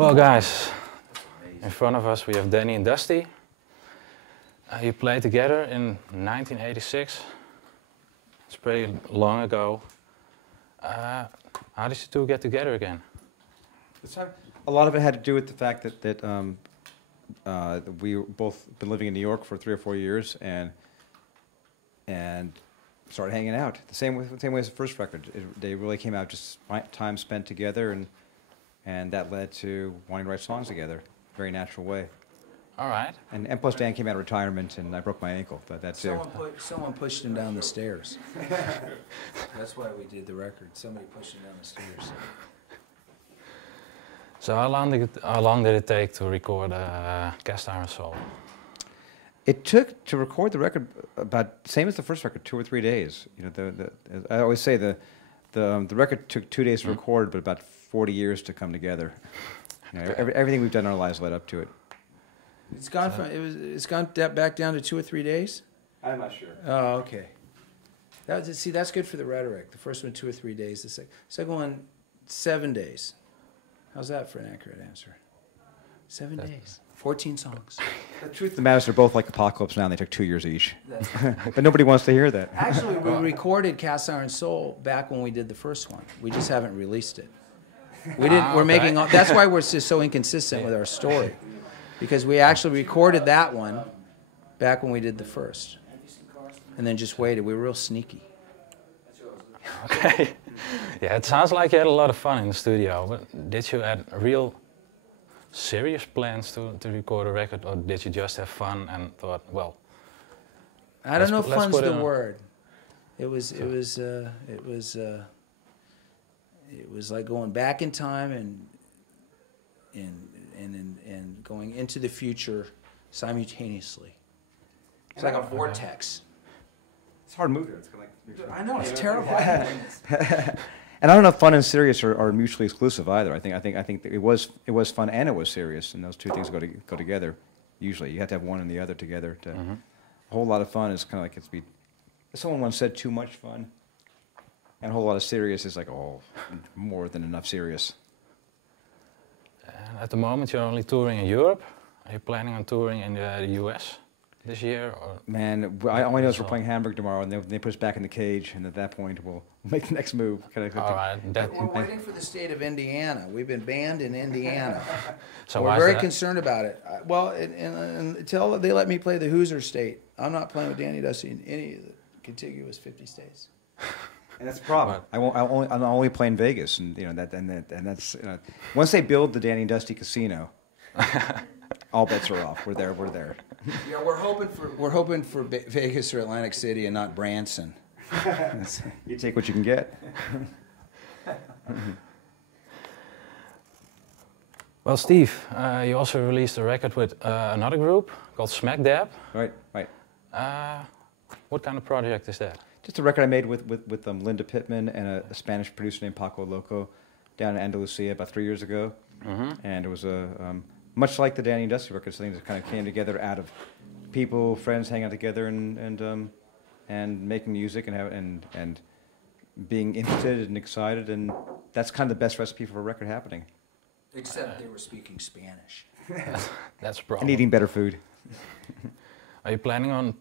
Well, guys, in front of us we have Danny and Dusty. You played together in 1986. It's pretty long ago. How did you two get together again? A lot of it had to do with the fact that we both been living in New York for 3 or 4 years and started hanging out. The same way as the first record. They really came out just time spent together, and that led to wanting to write songs together. Very natural way. All right. And plus Dan came out of retirement, and I broke my ankle. That too. Someone pushed him down the stairs. That's why we did the record. Somebody pushed him down the stairs. So how long did it take to record Cast Iron Soul? It took to record the record about same as the first record, 2 or 3 days. You know, I always say the record took 2 days to record, but about 40 years to come together. You know, everything we've done in our lives led up to it. It's gone from it's gone back down to 2 or 3 days. I'm not sure. Oh, okay. See, that's good for the rhetoric. The first one 2 or 3 days. The second one 7 days. How's that for an accurate answer? 7 days. 14 songs. The truth of the matter is they're both like Apocalypse Now, and they took 2 years each. But nobody wants to hear that. Actually, we recorded Cast Iron Soul back when we did the first one. We just haven't released it. We didn't. We're making. That's why we're just so inconsistent with our story, because we actually recorded that one back when we did the first, and then just waited. We were real sneaky. Okay. Yeah, it sounds like you had a lot of fun in the studio. But did you have real serious plans to record a record, or did you just have fun and thought, well? I don't know if fun's the word. It was like going back in time and going into the future simultaneously. It's like a vortex. It's hard to move here. It's kind of like, I know, it's terrible. And I don't know if fun and serious are mutually exclusive either. I think that it was fun and it was serious, and those two things go together. Usually, you have to have one and the other together. A whole lot of fun is kind of like someone once said, too much fun. And a whole lot of serious is like, oh, more than enough serious. At the moment, you're only touring in Europe. Are you planning on touring in the US this year? Or Man, I only know is we're playing Hamburg tomorrow, and they put us back in the cage, and at that point, we'll make the next move. All right. We're waiting for the state of Indiana. We've been banned in Indiana. So we're very concerned about it. Well, until they let me play the Hoosier state, I'm not playing with Danny Dusty in any of the contiguous 50 states. And that's the problem. I'm only playing Vegas, and you know that's once they build the Danny and Dusty casino, all bets are off. We're there. Yeah, we're hoping for Vegas or Atlantic City and not Branson. You take what you can get. Well, Steve, you also released a record with another group called Smack Dab. Right. What kind of project is that? Just a record I made with Linda Pittman and a Spanish producer named Paco Loco down in Andalusia about 3 years ago. And it was much like the Danny and Dusty records, things that kind of came together out of people, friends hanging out together and making music and being interested and excited, and that's kind of the best recipe for a record happening. Except they were speaking Spanish. That's a problem. And eating better food. Are you planning on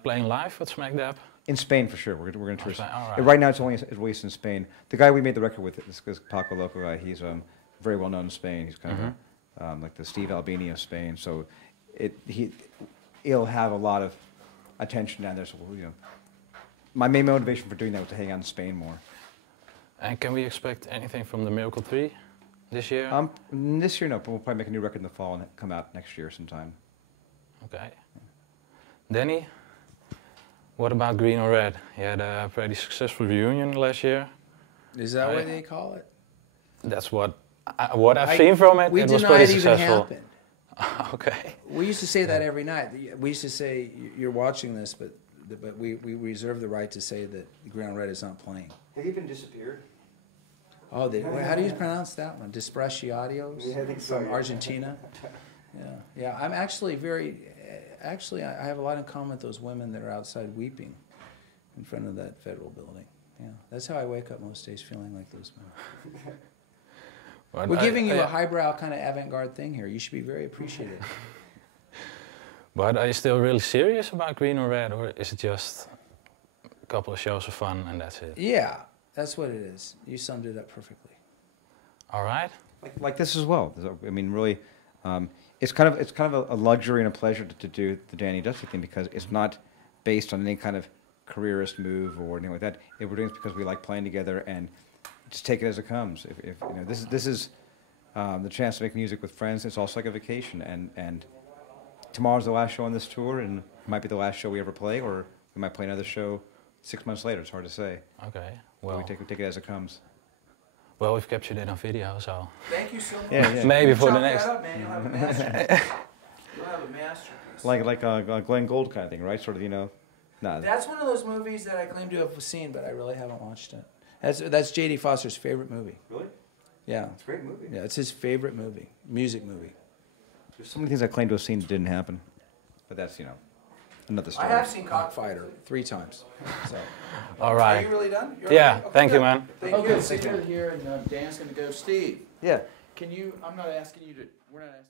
playing live with Smack Dab? In Spain, for sure. We're going to tour. Right. Right now, it's only released in Spain. The guy we made the record with, this Paco Loco guy, he's very well known in Spain. He's kind of like the Steve Albini of Spain. So he'll have a lot of attention down there. So my main motivation for doing that was to hang out in Spain more. And can we expect anything from the Miracle 3 this year? This year, no. But we'll probably make a new record in the fall and come out next year sometime. Okay. Danny? What about Green or Red? You had a pretty successful reunion last year. Is that what they call it? That's what I've seen from it. We it was pretty deny it even successful. happened. Okay. We used to say that every night. We used to say, "You're watching this, but we reserve the right to say that Green or Red is not playing." Have you even disappeared? Oh, how do you pronounce that one? Despreciados? Yeah, I think so. From Argentina. Yeah. I'm actually Actually, I have a lot in common with those women that are outside weeping in front of that federal building. Yeah, that's how I wake up most days, feeling like those men. But We're giving you a highbrow kind of avant-garde thing here. You should be very appreciative. But are you still really serious about Green or Red, or is it just a couple of shows of fun and that's it? Yeah, that's what it is. You summed it up perfectly. All right. Like this as well. I mean, really, it's kind of a luxury and a pleasure to do the Danny Dusty thing because it's not based on any kind of careerist move or anything like that. We're doing it because we like playing together and just take it as it comes. If you know, this is the chance to make music with friends. It's also like a vacation, and tomorrow's the last show on this tour, and it might be the last show we ever play, or we might play another show 6 months later. It's hard to say. Okay. But Well, we take it as it comes. well, we've captured it on video, so Thank you so much. Yeah. maybe for the Chop next. that up, man. You'll have a masterpiece. You'll have a masterpiece. Like a Glenn Gould kind of thing, right? Sort of, you know. Nah, That's one of those movies that I claim to have seen, but I really haven't watched it. That's J.D. Foster's favorite movie. really? Yeah. It's a great movie. Yeah, it's his favorite movie, music movie. There's so many things I claim to have seen that didn't happen, but that's, you know, another I story. have seen Cockfighter 3 times. So. All Are right. you really done? You're Yeah. okay? Okay, Thank you, good. man. Thank you. Good. Sit here, and Dan's going to go. Steve, Yeah. can you? I'm not asking you to. We're not asking.